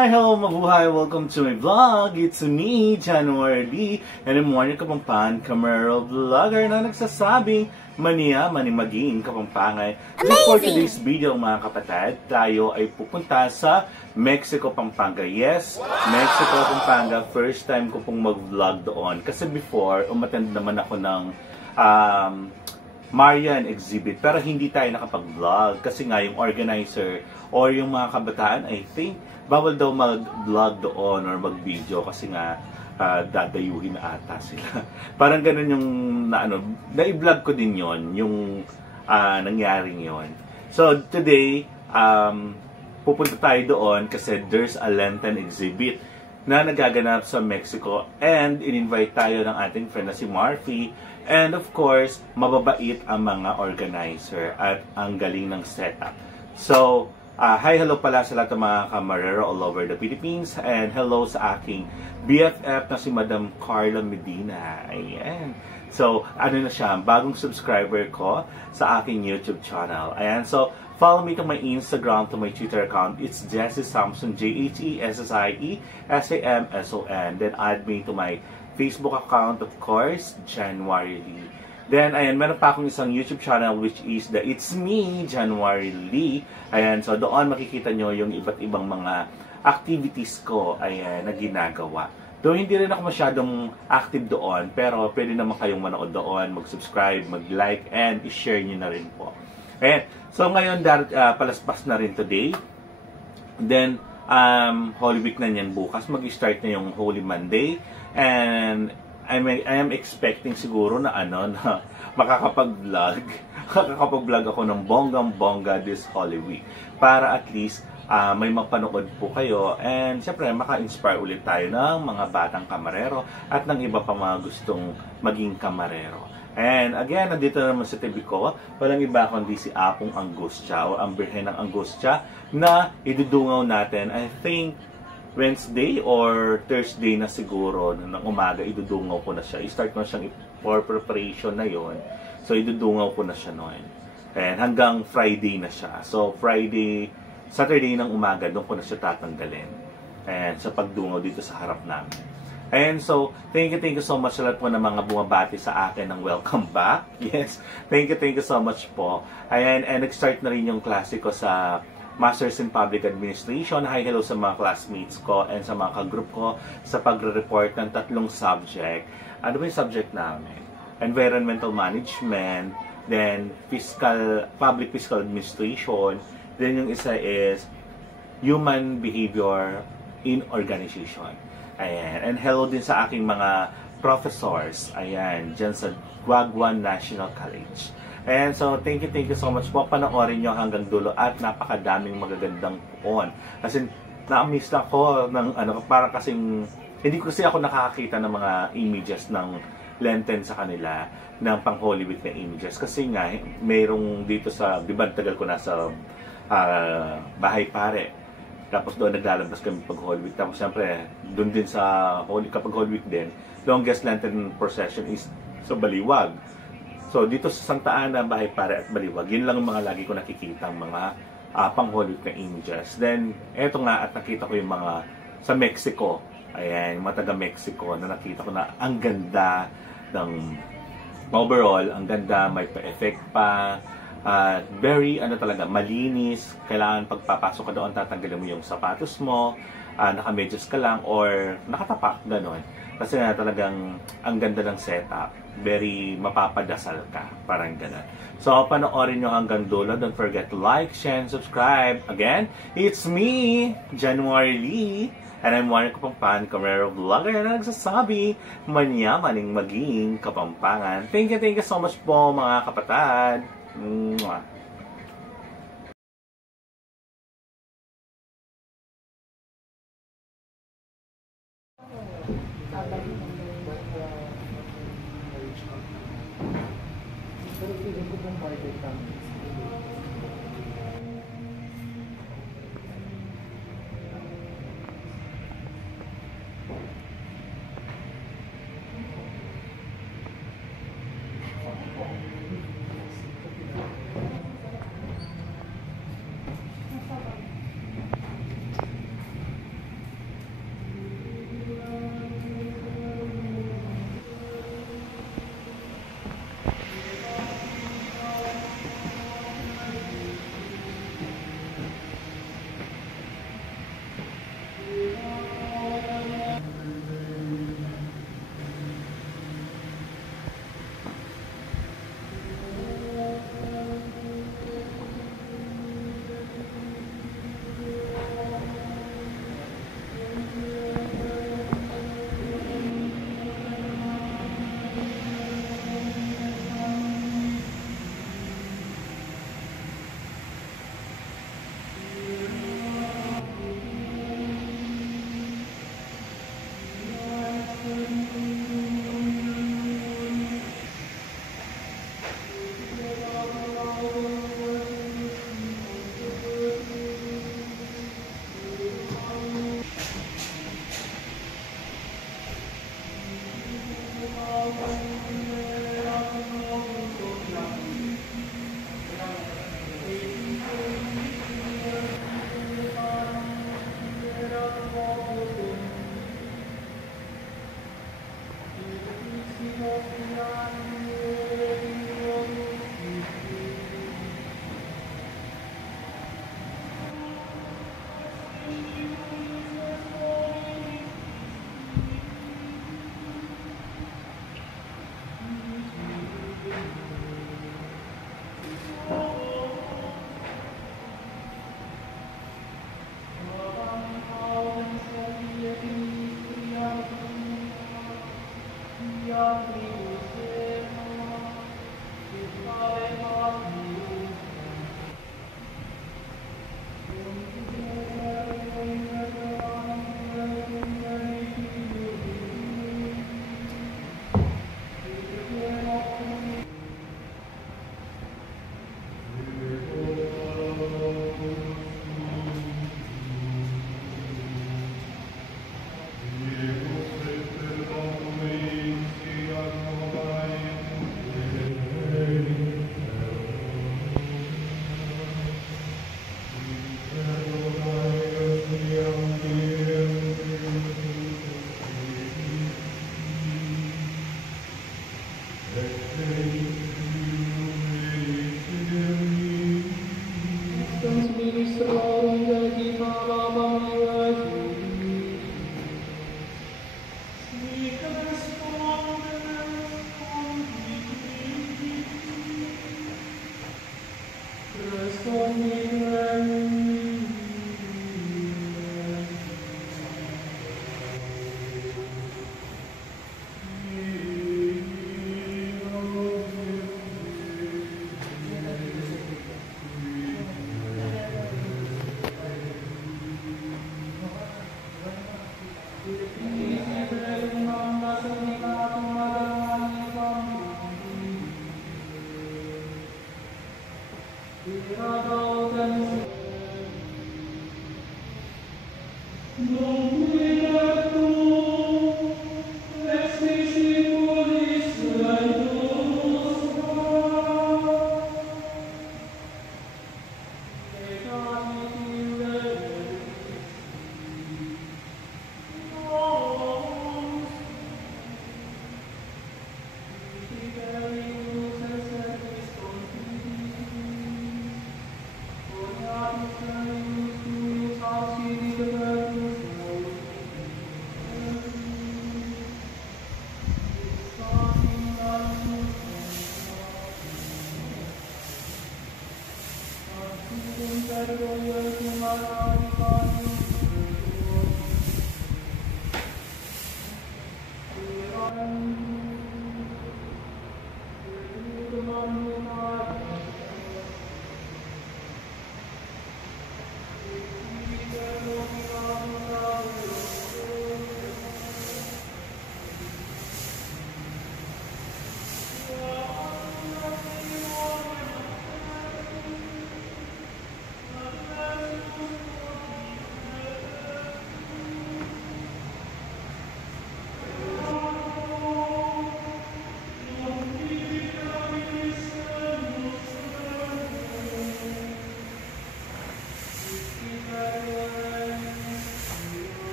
Hi! Hello mabuhay! Welcome to my vlog! It's me, January Lee, and I'm one yung Kapampangan Camaro vlogger na nagsasabing maniyaman maging Kapampangay. So for today's video mga kapatid, tayo ay pupunta sa Mexico, Pampanga. Yes, Mexico, Pampanga. First time ko pong mag-vlog doon. Kasi before, umattend naman ako ng Marian exhibit, pero hindi tayo nakapag-vlog kasi nga yung organizer or yung mga kabataan, I think, bawal daw mag-vlog doon or mag-video kasi nga dadayuhin na ata sila. Parang ganun yung na-vlog ko din yon yung nangyaring yon. So today, pupunta tayo doon kasi there's a Lenten exhibit na nagaganap sa Mexico and in-invite tayo ng ating friend na si Marfy. And of course, mababait ang mga organizer at ang galing ng setup. So, hi, hello pala sa lahat ng mga kamarero all over the Philippines. And hello sa aking BFF na si Madam Carla Medina. Ayan. So, ano na siya, bagong subscriber ko sa aking YouTube channel. Ayan. So, follow me to my Instagram, to my Twitter account. It's Jessie Samson, JHESSIE-SAMSON. Then add me to my Facebook account, of course, January Lee. Then, ayan, meron pa akong isang YouTube channel which is the It's Me, January Lee. Ayan, so doon makikita nyo yung iba't ibang mga activities ko, ayan, na ginagawa. Though hindi rin ako masyadong active doon, pero pwede naman kayong manood doon, mag-subscribe, mag-like, and i-share nyo na rin po. Ayan, so ngayon, palaspas na rin today. Then, Holy Week na niyan bukas. Mag-start na yung Holy Monday. And I am expecting siguro na na makakapag-vlog. Makakapag-vlog ako ng bonggang-bongga this Holy Week. Para at least may mapanood po kayo. And syempre, maka-inspire ulit tayo ng mga batang kamarero at ng iba pa mga gustong maging kamarero. And again, nandito naman sa TV ko, walang iba kundi si Apong Angustia o ang Birhen ng Angustia na idudungaw natin, I think, Wednesday or Thursday na siguro ng umaga, idudungaw ko na siya. I-start ko na siyang for preparation na yon. So, idudungaw ko na siya noon. And hanggang Friday na siya. So, Saturday ng umaga, doon ko na siya tatanggalin. And sa pagdungaw dito sa harap namin. And so, thank you so much sa lahat po ng mga bumabati sa akin ng welcome back. Yes, thank you so much po. Ayan, and nag-start na rin yung klase ko sa Masters in Public Administration. Hi, hello sa mga classmates ko and sa mga ka-group ko sa pagre-report ng 3 subject. Ano ba yung subject namin? Environmental Management, then Public Fiscal Administration, then yung isa is Human Behavior in Organization. Ayan. And hello din sa aking mga professors. Ayan, dyan sa Guaguan National College. And so, thank you so much po. Panoorin nyo hanggang dulo at napakadaming magagandang poon. Kasi, na-miss na ako ng para kasing, hindi kasi ako nakakakita ng mga images ng Lenten sa kanila, ng pang Holy Week na images. Kasi nga, mayroong dito sa, di ba, tagal ko nasa Bahay Pare. Tapos doon naglalabas kami pag Holy Week. Tapos siyempre, doon din sa kapag Holy Week din, longest Lenten procession is sa Baliwag. So, dito sa Santa Ana, Bahay Pare at Baliwag, yun lang ang mga lagi ko nakikita mga pang-Holy Week na images. Then, eto nga at nakita ko yung mga sa Mexico. Ayan, yung mga taga-Mexico na nakita ko na ang ganda ng overall, ang ganda, may pa-effect pa. Very, talaga, malinis. Kailangan pagpapasok ka doon, tatanggalin mo yung sapatos mo, nakamedyas ka lang, or nakatapak, gano'n. Kasi nga talagang ang ganda ng setup. Very mapapadasal ka. Parang gano'n. So, panoorin nyo hanggang dulo. Don't forget to like, share, and subscribe. Again, it's me, January Lee. And I'm one Kapampangan Camaro vlogger na nagsasabi, manyamaning maging Kapampangan. Thank you so much po mga kapatid. Mwah.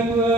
January